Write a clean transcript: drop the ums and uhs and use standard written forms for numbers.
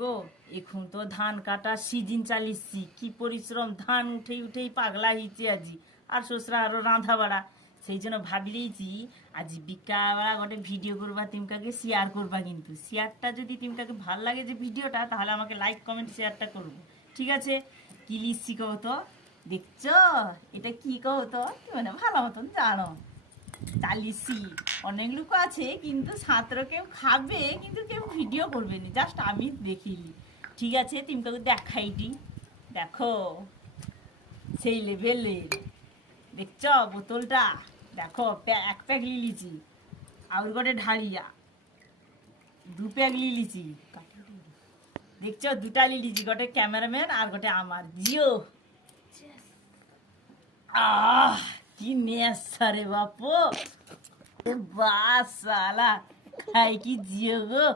গো এখন তো ধান কাটা সিজন চালিছি, কি পরিশ্রম, ধান উঠেই উঠেই পাগলা হয়েছে আজি। আর শ্বশুরা আরো রাঁধা বাড়া, সেই জন্য ভাবলেইছি আজ বিকালবেলা গোটে ভিডিও করবা, তিমকাকে শেয়ার করবা। কিন্তু শেয়ারটা যদি তিমকাকে ভাল লাগে যে ভিডিওটা, তাহলে আমাকে লাইক কমেন্ট শেয়ারটা করবো, ঠিক আছে? কি লিখছি কও তো, দেখছো এটা কি কও তো, কি মানে ভালো মতন জানো চালিয়েছি। অনেক লোক আছে কিন্তু ছাত্র কেউ খাবে কিন্তু কেউ ভিডিও করবে না, জাস্ট আমি দেখিলি, ঠিক আছে? তুমি কাউকে দেখাইটি, দেখো সেই লেভেলের, দেখছ বোতলটা, দেখো এক প্যাক লিলিছি, আর গোটে ঢালিয়া 2 প্যাক লিলিছি, দেখছো 2টা লিলিছি, গোটে ক্যামেরাম্যান আর গোটে আমার জিও। আহ কি নেশা রে বাপু, বাসালা খাই কি জিও গো।